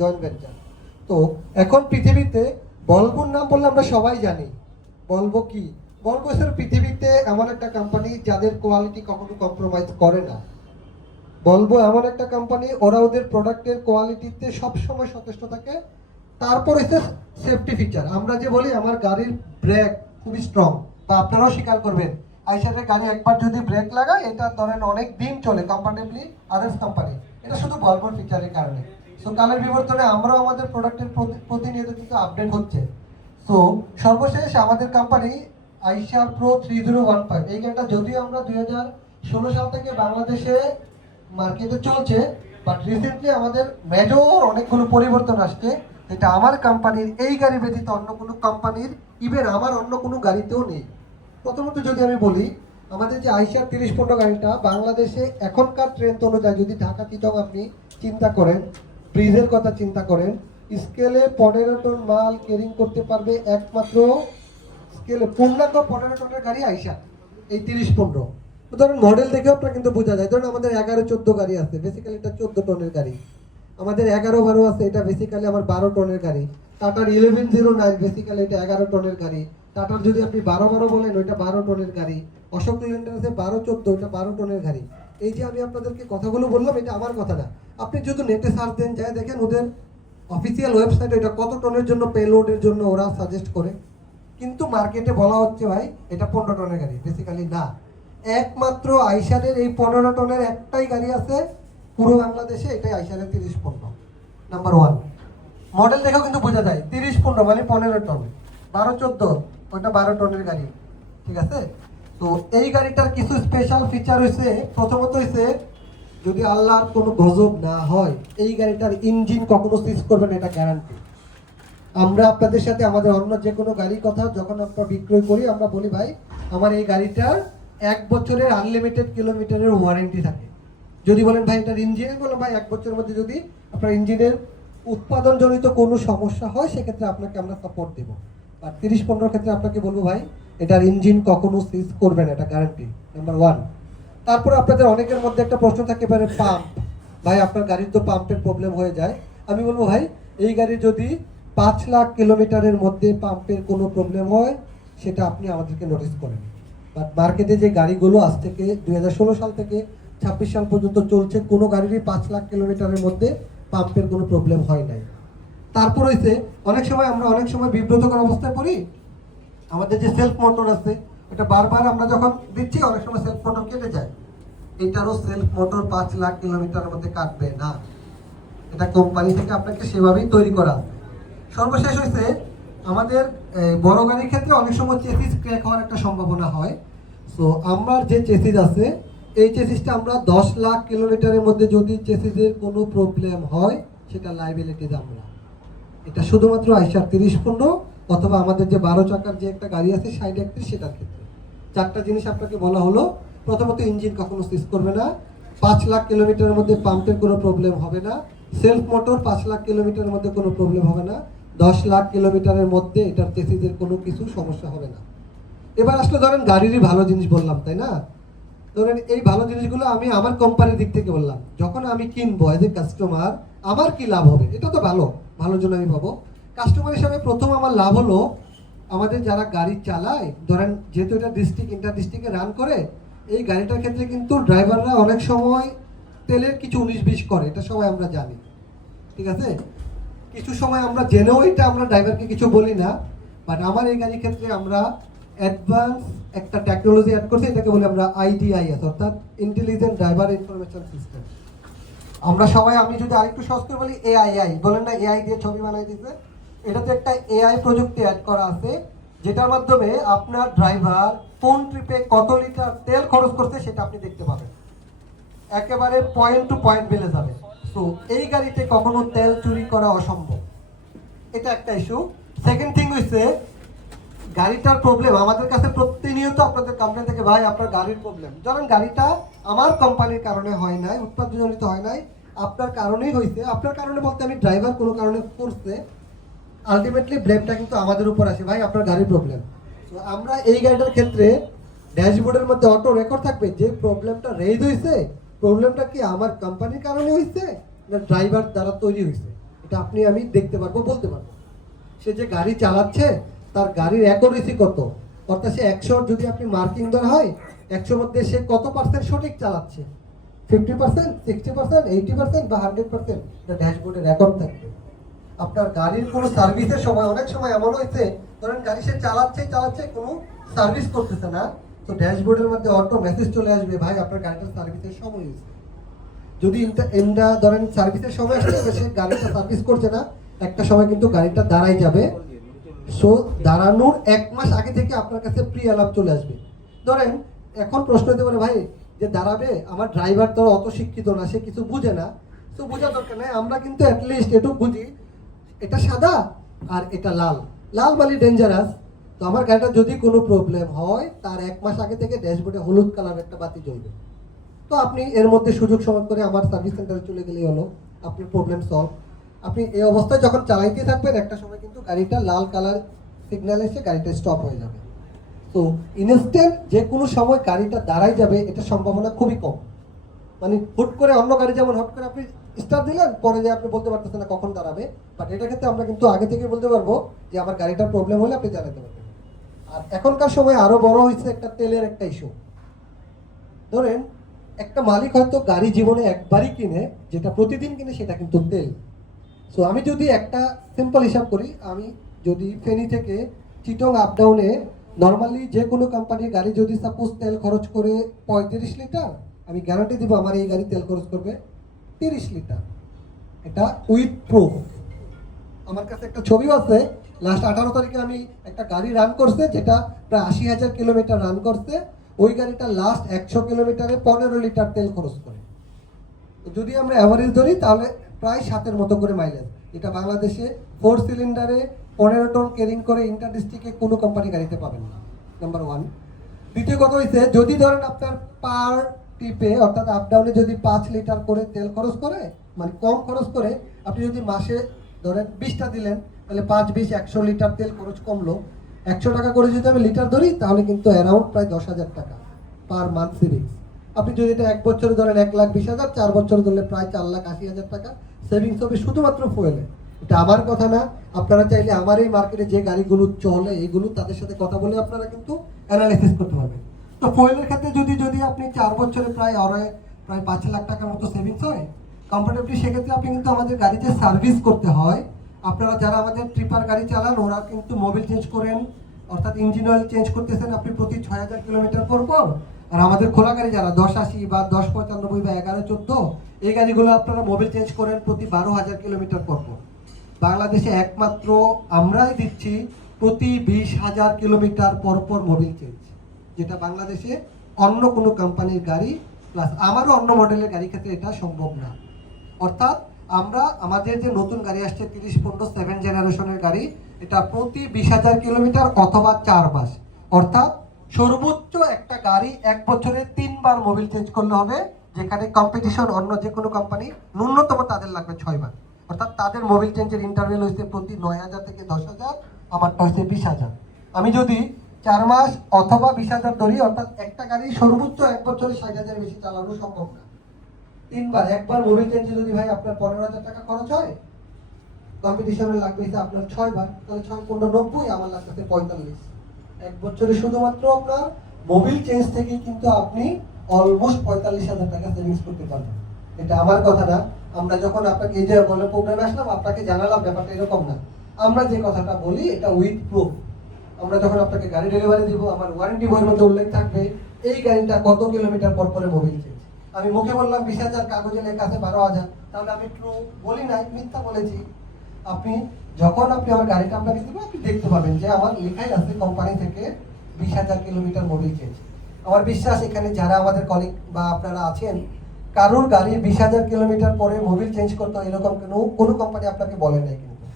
Joint venture. তো এখন পৃথিবীতে ভলভোর নাম বললে আমরা সবাই জানি। ভলভো কি? ভলভো হচ্ছে পৃথিবীতে এমন একটা কোম্পানি যাদের কোয়ালিটি কখনো কম্প্রোমাইজ করে না। ভলভো এমন একটা কোম্পানি, ওরা ওদের প্রোডাক্টের কোয়ালিটিতে সবসময় সচেষ্ট থাকে। তারপর হচ্ছে সেফটি ফিচার। আমরা যে বলি আমার গাড়ির ব্রেক খুবই স্ট্রং, বা আপনারাও স্বীকার করবেন আইসারের গাড়ি একবার যদি ব্রেক লাগায় এটা ধরেন অনেক দিন চলে কম্পারেটিভলি আদার্স কোম্পানি। এটা শুধু ভলভোর ফিচারের কারণে। সো কালের বিবর্তনে আমরাও আমাদের প্রোডাক্টের প্রতিনিয়ত কিন্তু আপডেট হচ্ছে। সো সর্বশেষ আমাদের কোম্পানি আইসার প্রো 3015, এই গাড়িটা যদিও আমরা 2016 সাল থেকে বাংলাদেশে মার্কেটে চলছে, বাট রিসেন্টলি আমাদের মেজর অনেকগুলো পরিবর্তন আসছে, এটা আমার কোম্পানির এই গাড়ি ব্যতীত অন্য কোনো কোম্পানির, ইভেন আমার অন্য কোনো গাড়িতেও নেই। প্রথমত যদি আমি বলি, আমাদের যে আইসার 3015 গাড়িটা বাংলাদেশে এখনকার ট্রেন্ড অনুযায়ী যদি ঢাকা চিটং আপনি চিন্তা করেন, ব্রিজের কথা চিন্তা করেন, স্কেলে 15 টন মাল ক্যারিং করতে পারবে একমাত্র স্কেলে পূর্ণাঙ্গ 15 টনের গাড়ি আইসা এই 3015। ধরুন মডেল দেখে আপনার কিন্তু বোঝা যায়। ধরুন আমাদের 11-14 গাড়ি আছে, বেসিক্যালি এটা 14 টনের গাড়ি। আমাদের 11-12 আছে, এটা বেসিক্যালি আমার 12 টনের গাড়ি। টাটার 1109 বেসিক্যালি এটা 11 টনের গাড়ি। টাটার যদি আপনি 12-12 বলেন ওইটা 12 টনের গাড়ি। অশোক লেল্যান্ডের আছে 12-14, ওইটা 12 টনের গাড়ি। এই যে আমি আপনাদেরকে কথাগুলো বললাম, এটা আমার কথা না। আপনি যদি নেটে সার্চ দেন, যায় দেখেন ওদের অফিসিয়াল ওয়েবসাইটে এটা কত টনের জন্য পেলোডের জন্য ওরা সাজেস্ট করে। কিন্তু মার্কেটে বলা হচ্ছে ভাই এটা 15 টনের গাড়ি, বেসিক্যালি না। একমাত্র আইসারের এই 15 টনের একটাই গাড়ি আছে পুরো বাংলাদেশে, এটাই আইসারের 3015 নাম্বার 1। মডেল দেখেও কিন্তু বোঝা যায় 3015 মানে 15 টন। 12-14 ওটা 12 টনের গাড়ি, ঠিক আছে। তো এই গাড়িটার কিছু স্পেশাল ফিচার হয়েছে। প্রথমত হয়েছে, যদি আল্লাহর কোনো গজব না হয়, এই গাড়িটার ইঞ্জিন কখনো সিজ করবে না, এটা গ্যারান্টি। আমরা আপনাদের সাথে আমাদের অন্য যে কোনো গাড়ির কথা যখন আমরা বিক্রয় করি, আমরা বলি ভাই আমার এই গাড়িটার 1 বছরের আনলিমিটেড কিলোমিটারের ওয়ারেন্টি থাকে। যদি বলেন ভাই এটার ইঞ্জিন, বলেন ভাই 1 বছরের মধ্যে যদি আপনার ইঞ্জিনের উৎপাদনজনিত কোনো সমস্যা হয় সেক্ষেত্রে আপনাকে আমরা সাপোর্ট দেবো। আর 30-15 ক্ষেত্রে আপনাকে বলবো ভাই এটার ইঞ্জিন কখনো সিজ করবে না, এটা গ্যারান্টি নাম্বার 1। তারপরে আপনাদের অনেকের মধ্যে একটা প্রশ্ন থাকতে পারে, পাম্প। ভাই আপনার গাড়ির তো পাম্পের প্রবলেম হয়ে যায়। আমি বলবো ভাই এই গাড়ি যদি 5 লাখ কিলোমিটারের মধ্যে পাম্পের কোনো প্রবলেম হয় সেটা আপনি আমাদেরকে নোটিস করেন। বাট মার্কেটে যে গাড়িগুলো আজ থেকে 2016 সাল থেকে 26 সাল পর্যন্ত চলছে, কোনো গাড়িরই 5 লাখ কিলোমিটারের মধ্যে পাম্পের কোনো প্রবলেম হয় নাই। তারপর হয়েছে অনেক সময় বিব্রতকর অবস্থায় পড়ি, আমাদের যে সেলফ মোটর আছে এটা বারবার আমরা যখন দিচ্ছি অনেক সময় সেলফ মোটর কেটে যায়। এটারও সেলফ মোটর 5 লাখ কিলোমিটারের মধ্যে কাটবে না, এটা কোম্পানি থেকে আপনাকে সেভাবেই তৈরি করা আছে। সর্বশেষ হয়েছে আমাদের বড় গাড়ির ক্ষেত্রে অনেক সময় চেসিস ক্র্যাক হওয়ার একটা সম্ভাবনা হয়। সো আমার যে চেসিস আছে এই চেসিসটা আমরা 10 লাখ কিলোমিটারের মধ্যে যদি চেসিসের কোনো প্রবলেম হয় সেটা লাইবিলিটি আমরা, এটা শুধুমাত্র আইসার 3015 অথবা আমাদের যে 12 চাকার যে একটা গাড়ি আছে 6031, সেটার ক্ষেত্রে 4টা জিনিস আপনাকে বলা হলো। প্রথমত ইঞ্জিন কখনো সিজ করবে না, 5 লাখ কিলোমিটারের মধ্যে পাম্পের কোনো প্রবলেম হবে না, সেলফ মোটর 5 লাখ কিলোমিটারের মধ্যে কোনো প্রবলেম হবে না, 10 লাখ কিলোমিটারের মধ্যে এটার চেসিসের কোনো কিছু সমস্যা হবে না। এবার আসলে ধরেন গাড়িরই ভালো জিনিস বললাম, তাই না? ধরেন এই ভালো জিনিসগুলো আমি আমার কোম্পানির দিক থেকে বললাম, যখন আমি কিনবো এজ এ কাস্টমার আমার কি লাভ হবে, এটা তো ভালোর জন্য আমি পাবো। কাস্টমার হিসাবে প্রথম আমার লাভ হলো, আমাদের যারা গাড়ি চালায়, ধরেন যেহেতু এটা ডিস্ট্রিক্ট ইন্টার ডিস্ট্রিক্টে রান করে, এই গাড়িটার ক্ষেত্রে কিন্তু ড্রাইভাররা অনেক সময় তেলের কিছু 19-20 করে, এটা সবাই আমরা জানি, ঠিক আছে। কিছু সময় আমরা জেনেও এটা আমরা ড্রাইভারকে কিছু বলি না। বাট আমার এই গাড়ির ক্ষেত্রে আমরা অ্যাডভান্স একটা টেকনোলজি অ্যাড করছি, এটাকে বলি আমরা IDIS, অর্থাৎ ইন্টেলিজেন্ট ড্রাইভার ইনফরমেশন সিস্টেম। আমরা সবাই, আমি যদি আরেকটু সহজ করে বলি AI, বলেন না AI দিয়ে ছবি বানাই দিতে, এটাতে একটা AI প্রযুক্তি অ্যাড করা আছে, যেটার মাধ্যমে আপনার ড্রাইভার কোন ট্রিপে কত লিটার তেল খরচ করছে সেটা আপনি দেখতে পাবেন, একেবারে পয়েন্ট টু পয়েন্ট বেলে যাবে। তো এই গাড়িতে কখনো তেল চুরি করা অসম্ভব, এটা একটা ইস্যু। সেকেন্ড থিং হইছে গাড়িটার প্রবলেম আমাদের কাছে প্রতিনিয়ত আপনাদের কোম্পানি থেকে, ভাই আপনার গাড়ির প্রবলেম, ধরেন গাড়িটা আমার কোম্পানির কারণে হয় নাই, উৎপাদনজনিত হয় নাই, আপনার কারণেই হয়েছে। আপনার কারণে বলতে আমি ড্রাইভার কোনো কারণে করছে, আলটিমেটলি ব্লেমটা কিন্তু আমাদের উপর আসে, ভাই আপনার গাড়ির প্রবলেম। তো আমরা এই গাড়িটার ক্ষেত্রে ড্যাশবোর্ডের মধ্যে অটো রেকর্ড থাকবে যে প্রবলেমটা রেজ হয়েছে, প্রবলেমটা কি আমার কোম্পানির কারণে হয়েছে না ড্রাইভার দ্বারা তৈরি হয়েছে, এটা আপনি আমি দেখতে পারবো, বলতে পারবো। সে যে গাড়ি চালাচ্ছে তার গাড়ির অ্যাকুরেসি কত, অর্থাৎ সে 100 যদি আপনি মার্কিং ধরা হয় 100 মধ্যে সে কত পার্সেন্ট সঠিক চালাচ্ছে, 50%, 60%, 80% বা 100%, এটা ড্যাশবোর্ডে রেকর্ড থাকবে। আপনার গাড়ির কোনো সার্ভিসের সময় অনেক সময় এমন হয়েছে, ধরেন গাড়ি সে চালাচ্ছে কোনো সার্ভিস করতেছে না, তো ড্যাশবোর্ডের মধ্যে অটো মেসেজ চলে আসবে, ভাই আপনার গাড়িটার সার্ভিসের সময় হয়েছে। যদি ইনটা ধরেন সার্ভিসের সময় আসলে সে গাড়িটা সার্ভিস করছে না, একটা সময় কিন্তু গাড়িটা দাঁড়াই যাবে। সো দাঁড়ানোর 1 মাস আগে থেকে আপনার কাছে প্রি অ্যালার্ম চলে আসবে। ধরেন এখন প্রশ্ন হতে পারে, ভাই যে দাঁড়াবে আমার ড্রাইভার তো অত শিক্ষিত না, সে কিছু বুঝে না। তো বোঝার দরকার নেই, আমরা কিন্তু অ্যাটলিস্ট একটু বুঝি, এটা সাদা আর এটা লাল, লাল মানে ডেঞ্জারাস। তো আমার গাড়িটা যদি কোনো প্রবলেম হয় তার 1 মাস আগে থেকে ড্যাশবোর্ডে হলুদ কালার একটা বাতি জ্বলবে। তো আপনি এর মধ্যে সুযোগ সময় করে আমার সার্ভিস সেন্টারে চলে গেলেই হলো, আপনার প্রবলেম সলভ। আপনি এই অবস্থায় যখন চালাইতে থাকবেন একটা সময় কিন্তু গাড়িটা লাল কালার সিগন্যাল এসে গাড়িটা স্টপ হয়ে যাবে। তো ইনস্ট্যান্ট যে কোনো সময় গাড়িটা দাঁড়াই যাবে এটা সম্ভাবনা খুবই কম। মানে হুট করে অন্য গাড়ি যেমন হট করে আপনি স্টার্ট দিলেন, পরে যে আপনি বলতে পারতেছেন না কখন দাঁড়াবে, বাট এটার ক্ষেত্রে আমরা কিন্তু আগে থেকে বলতে পারবো যে আমার গাড়িটার প্রবলেম হলে আপনি জানাতে পারবেন। আর এখনকার সময় আরো বড় হয়েছে একটা তেলের একটা ইস্যু। ধরেন একটা মালিক হয়তো গাড়ি জীবনে একবারই কিনে, যেটা প্রতিদিন কিনে সেটা কিন্তু তেল। সো আমি যদি একটা সিম্পল হিসাব করি, আমি যদি ফেনী থেকে চিটং আপ ডাউনে নর্মালি যে কোনো কোম্পানির গাড়ি যদি সাপোজ তেল খরচ করে 35 লিটার, আমি গ্যারান্টি দিব আমার এই গাড়ি তেল খরচ করবে 30 লিটার। এটা উইথ প্রুফ। আমার কাছে একটা ছবিও আছে, লাস্ট 18 তারিখে আমি একটা গাড়ি রান করছে যেটা প্রায় 80,000 কিলোমিটার রান করছে। ওই গাড়িটা লাস্ট 100 কিলোমিটারে 15 লিটার তেল খরচ করে। যদি আমরা অ্যাভারেজ ধরি তাহলে প্রায় 7-এর মতো করে মাইলেজ। এটা বাংলাদেশে 4 সিলিন্ডারে 15 টন ক্যারিং করে ইন্টার ডিস্ট্রিক্টে কোনো কোম্পানি গাড়িতে পাবেন না, নাম্বার 1। দ্বিতীয় কথা হচ্ছে, যদি ধরেন আপনার পার ট্রিপে অর্থাৎ আপ ডাউনে যদি 5 লিটার করে তেল খরচ করে, মানে কম খরচ করে, আপনি যদি মাসে ধরেন 20টা দিলেন, তাহলে 5-20 100 লিটার তেল খরচ কমলো। 100 টাকা করে যদি আমি লিটার ধরি তাহলে কিন্তু অ্যারাউন্ড প্রায় 10,000 টাকা পার মান্থ সেভিংস। আপনি যদি এটা 1 বছরে ধরেন 1,20,000, 4 বছরে ধরলে প্রায় 4,80,000 টাকা সেভিংস হবে শুধুমাত্র ফুয়েলে। এটা আমার কথা না, আপনারা চাইলে আমার এই মার্কেটে যে গাড়িগুলো চলে এগুলো তাদের সাথে কথা বলে আপনারা কিন্তু অ্যানালাইসিস করতে পারবেন। তো ফুয়েলের ক্ষেত্রে যদি আপনি 4 বছরে প্রায় 5 লাখ টাকার মতো সেভিংস হয় কমফোর্টেবলি, সেক্ষেত্রে আপনি কিন্তু আমাদের গাড়ি যে সার্ভিস করতে হয়, আপনারা যারা আমাদের ট্রিপার গাড়ি চালান ওরা কিন্তু মোবিল চেঞ্জ করেন, অর্থাৎ ইঞ্জিন অয়েল চেঞ্জ করতেছেন আপনি প্রতি 6,000 কিলোমিটার পর। আর আমাদের খোলা গাড়ি যারা 1080 বা 1095 বা 1114, এই গাড়িগুলো আপনারা মোবিল চেঞ্জ করেন প্রতি 12,000 কিলোমিটার পর। বাংলাদেশে একমাত্র আমরাই দিচ্ছি প্রতি 20,000 কিলোমিটার পর মোবিল চেঞ্জ, যেটা বাংলাদেশে অন্য কোনো কোম্পানির গাড়ি প্লাস আমারও অন্য মডেলের গাড়ি ক্ষেত্রে এটা সম্ভব না। অর্থাৎ আমরা আমাদের যে নতুন গাড়ি আসছে 30-15 7 জেনারেশনের গাড়ি, এটা প্রতি 20,000 কিলোমিটার অথবা 4 মাস, অর্থাৎ সর্বোচ্চ একটা গাড়ি 1 বছরে 3 বার মোবিল চেঞ্জ করলে হবে, যেখানে কম্পিটিশন অন্য যে কোনো কোম্পানি ন্যূনতম তাদের লাগবে 6 বার। অর্থাৎ তাদের মোবিল চেঞ্জের ইন্টারভ্যাল হচ্ছে প্রতি 9,000 থেকে 10,000, আমারটা হচ্ছে 20,000। আমি যদি 4 মাস অথবা 20,000 ধরি, অর্থাৎ একটা গাড়ি সর্বোচ্চ 1 বছরে 60,000 বেশি চালানো সম্ভব না। 3 বার, একবার মোবিল চেঞ্জে যদি ভাই আপনার 15,000 টাকা খরচ হয়, কম্পিটিশনে লাগবে আপনার 6 বার, তাহলে 6×15 90, আমার লাগতেছে 45। 1 বছরে শুধুমাত্র আপনার মোবিল চেঞ্জ থেকে কিন্তু আপনি অলমোস্ট 45,000 টাকা সেভিংস করতে পারবেন। এটা আমার কথা না, আমরা যখন আপনাকে এই যে বলে প্রোগ্রামে আসলাম আপনাকে জানালাম, ব্যাপারটা এরকম না। আমরা যে কথাটা বলি এটা উইথ প্রুফ। আমরা যখন আপনাকে গাড়ি ডেলিভারি দিব, আমার ওয়ারেন্টি বইয়ের মধ্যে উল্লেখ থাকবে এই গাড়িটা কত কিলোমিটার পর পরে মোবিল চেঞ্জ। আমি মুখে বললাম 20,000, কাগজে লেখা আছে 12,000, তাহলে আমি ট্রু বলি নাই, মিথ্যা বলেছি। আপনি যখন আমার গাড়িটা আপনাকে দিব, আপনি দেখতে পাবেন যে আমার লেখাই আছে কোম্পানি থেকে 20,000 কিলোমিটার মোবিল চেঞ্জ। আমার বিশ্বাস এখানে যারা আমাদের কলিগ বা আপনারা আছেন, কারোর গাড়ি 20,000 কিলোমিটার পরে মোবিল চেঞ্জ করতে হয় এরকম কোনো কোম্পানি আপনাকে বলে নাই। কিন্তু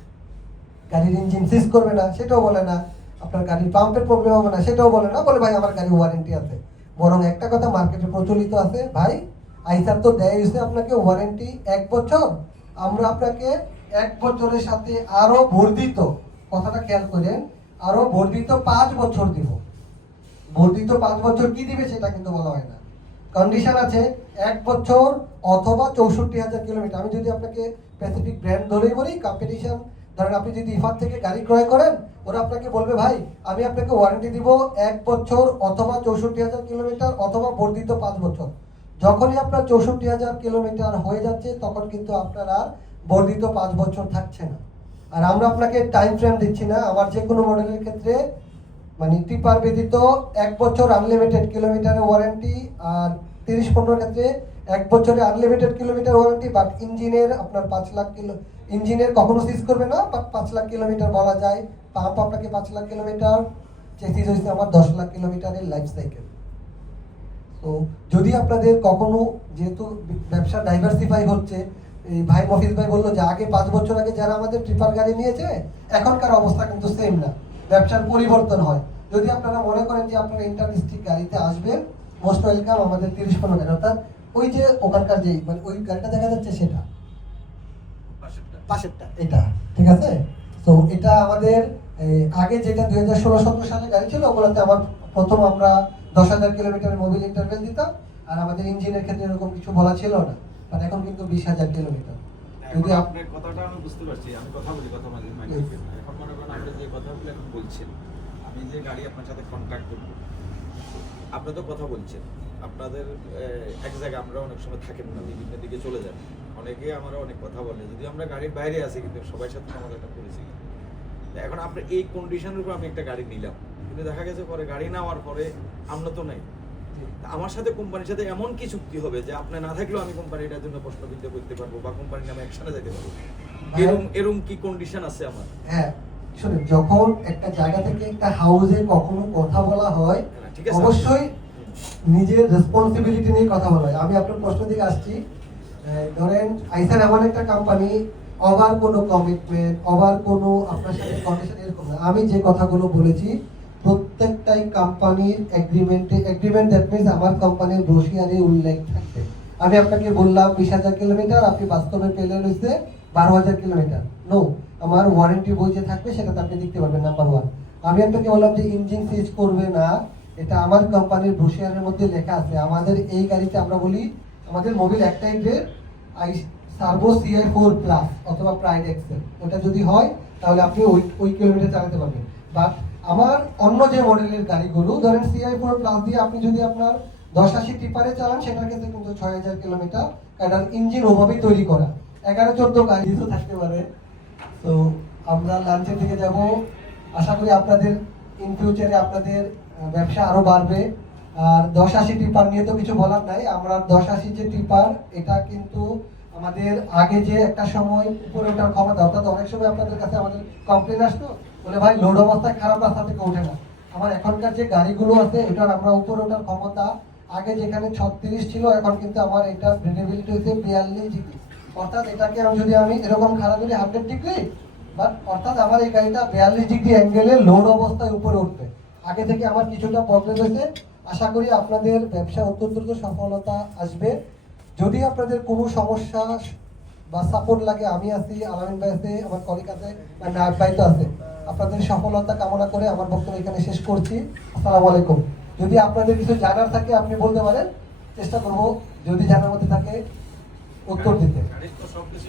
গাড়ির ইঞ্জিন সিজ করবে না সেটাও বলে না, আপনার গাড়ির পাম্পের প্রবলেম হবে না সেটাও বলে না, বলে ভাই আমার গাড়ি ওয়ারেন্টি আছে। বরং একটা কথা মার্কেটে প্রচলিত আছে, ভাই আইসার তো দেয় হয়েছে আপনাকে ওয়ারেন্টি 1 বছর, আমরা আপনাকে 1 বছরের সাথে আরো বর্ধিত, কথাটা খেয়াল করেন, আরো বর্ধিত 5 বছর দিব। বর্ধিত 5 বছর কি দিবে সেটা কিন্তু বলা হয় না, কন্ডিশন আছে 1 বছর অথবা 64,000 কিলোমিটার। আমি যদি আপনাকে স্পেসিফিক ব্র্যান্ড ধরেই বলি, কম্পিটিশন ধরেন আপনি যদি ইফার থেকে গাড়ি ক্রয় করেন, ওরা আপনাকে বলবে ভাই আমি আপনাকে ওয়ারেন্টি দিব 1 বছর অথবা 64,000 কিলোমিটার অথবা বর্ধিত 5 বছর। যখনই আপনার 64,000 কিলোমিটার হয়ে যাচ্ছে তখন কিন্তু আপনার আর বর্ধিত 5 বছর থাকছে না। আর আমরা আপনাকে টাইম ফ্রেম দিচ্ছি না। আমার যে কোনো মডেলের ক্ষেত্রে মানে টিপার ব্যতীত 1 বছর আনলিমিটেড কিলোমিটারের ওয়ারেন্টি, আর 30-15 ক্ষেত্রে 1 বছরে আনলিমিটেড কিলোমিটার ওয়ারেন্টি, বাট ইঞ্জিনের আপনার 5 লাখ কিলো, ইঞ্জিনের কখনো সিজ করবে না, বাট 5 লাখ কিলোমিটার বলা যায়। পাম্প আপনাকে 5 লাখ কিলোমিটার, চেসিস হয়েছে আমার 10 লাখ কিলোমিটারের লাইফ সাইকেল। তো যদি আপনাদের কখনো, যেহেতু ব্যবসা ডাইভার্সিফাই হচ্ছে, এই ভাই মফিজ ভাই বললো যে আগে 5 বছর আগে যারা আমাদের ট্রিপার গাড়ি নিয়েছে এখনকার অবস্থা কিন্তু সেম না, ব্যবসার পরিবর্তন হয়। যদি আপনারা মনে করেন যে আপনারা ইন্টার ডিস্ট্রিক্ট গাড়িতে আসবেন, মোস্ট ওয়েলকাম। আমাদের 30-15 গাড়ি, অর্থাৎ ওই যে ওখানকার যে মানে ওই গাড়িটা দেখা যাচ্ছে সেটা পাশেরটা এটা, ঠিক আছে। তো এটা আমাদের আগে যেটা 2016-17 সালে গাড়ি ছিল, ওগুলোতে আমার প্রথম আমরা 10,000 কিলোমিটার মোবিল ইন্টারভেল দিতাম, আর আমাদের ইঞ্জিনের ক্ষেত্রে এরকম কিছু বলা ছিল না। আর এখন কিন্তু 20,000 কিলোমিটার। যদি আপনার কথাটা আমি বুঝতে পারছি, আমি কথা বলি, কথা মাঝে মাঝে এখন মনে করেন আপনি যে কথাগুলো এখন বলছেন, আমি যে গাড়ি আপনার সাথে কন্ট্যাক্ট করব, আপনি তো কথা বলছেন, আপনাদের এক জায়গায় আমরা অনেক সময় থাকেন না, বিভিন্ন দিকে চলে যান, অনেকে আমরা অনেক কথা বলে, যদি আমরা গাড়ির বাইরে আছি কিন্তু সবার সাথে আমাদের একটা পরিচিতি। এখন আপনি এই কন্ডিশনের উপর আমি একটা গাড়ি নিলাম, কিন্তু দেখা গেছে পরে গাড়ি নেওয়ার পরে আমরা তো নাই, আমার সাথে কোম্পানির সাথে এমন কি চুক্তি হবে যে আপনি না থাকলেও আমি কোম্পানিটার জন্য প্রশ্নবিদ্ধ করতে পারবো বা কোম্পানির নামে অ্যাকশনে যেতে পারবো, এরকম কি কন্ডিশন আছে আমার? হ্যাঁ শুনুন, যখন একটা জায়গা থেকে একটা হাউসে কখনো কথা বলা হয়, অবশ্যই নিজের রেসপন্সিবিলিটি নিয়ে কথা বলা হয়। আমি আপনার প্রশ্ন দিকে আসছি। ধরেন আইসার এমন একটা কোম্পানি, ওভার কোনো কমিটমেন্ট, ওভার কোনো আপনার সাথে কন্ডিশন এরকম না। আমি যে কথাগুলো বলেছি প্রত্যেকটাই কোম্পানির এগ্রিমেন্ট দ্যাট মিন্স আমার কোম্পানির ব্রোশিয়ারে উল্লেখ থাকবে। আমি আপনাকে বললাম 20,000 কিলোমিটার, আপনি বাস্তবে পেলেন হচ্ছে 12,000 কিলোমিটার। নো, আমার ওয়ারেন্টি বই যে থাকবে সেটাতে আপনি দেখতে পারবেন। নাম্বার 1, আমি আপনাকে বললাম যে ইঞ্জিন সিজ করবে না, এটা আমার কোম্পানির ব্রোশিয়ারের মধ্যে লেখা আছে। আমাদের এই গাড়িতে আমরা বলি আমাদের মোবিল একটাই গ্রেড, সার্ভো CI4 প্লাস অথবা প্রাইড এক্সেল, ওটা যদি হয় তাহলে আপনি ওই কিলোমিটার চালাতে পারবেন। বাট আমার অন্য যে মডেলের গাড়িগুলো ধরেন CI4 প্লাস দিয়ে আপনি যদি আপনার 1080 টিপারে চালান, সেটার ক্ষেত্রে কিন্তু 6,000 কিলোমিটার, কারণ ইঞ্জিন ওভাবেই তৈরি করা। 11-14 গাড়ি তো থাকতে পারে। তো আমরা লাঞ্চের দিকে যাব, আশা করি আপনাদের ইন ফিউচারে আপনাদের ব্যবসা আরো বাড়বে। আর 1080 টিপার নিয়ে তো কিছু বলার নাই। আমরা 1080 যে টিপার, এটা কিন্তু আমাদের আগে যে একটা সময় উপরে ওঠার ক্ষমতা, অর্থাৎ অনেক সময় আপনাদের কাছে আমাদের কমপ্লেন আসতো, বলে ভাই লোড অবস্থায় খারাপ রাস্তা থেকে ওঠে না। আমার এখনকার যে গাড়িগুলো আছে এটার আমরা উপরে ওঠার ক্ষমতা, আগে যেখানে 36 ছিল, এখন কিন্তু আমার এটার ব্রেনেবিলিটি হচ্ছে 42 ডিগ্রি। অর্থাৎ এটাকে যদি আমি এরকম খারাপ করি 100 ডিগ্রি, বাট অর্থাৎ আমার এই গাড়িটা 42 ডিগ্রি অ্যাঙ্গেলে লোড অবস্থায় উপরে উঠবে। আগে থেকে আমার কিছুটা প্রবলেম হয়েছে। আশা করি আপনাদের ব্যবসা অত্যন্ত সফলতা আসবে। যদি আপনাদের কোনো সমস্যা বা সাপোর্ট লাগে, আমি আছি, আলামিন ভাই আছে, আমার কলিগ আছে, নায়ক ভাই তো আছে। আপনাদের সফলতা কামনা করে আমার বক্তব্য এখানে শেষ করছি। আসসালামু আলাইকুম। যদি আপনাদের কিছু জানার থাকে আপনি বলতে পারেন, চেষ্টা করবো যদি জানার মধ্যে থাকে উত্তর দিতে।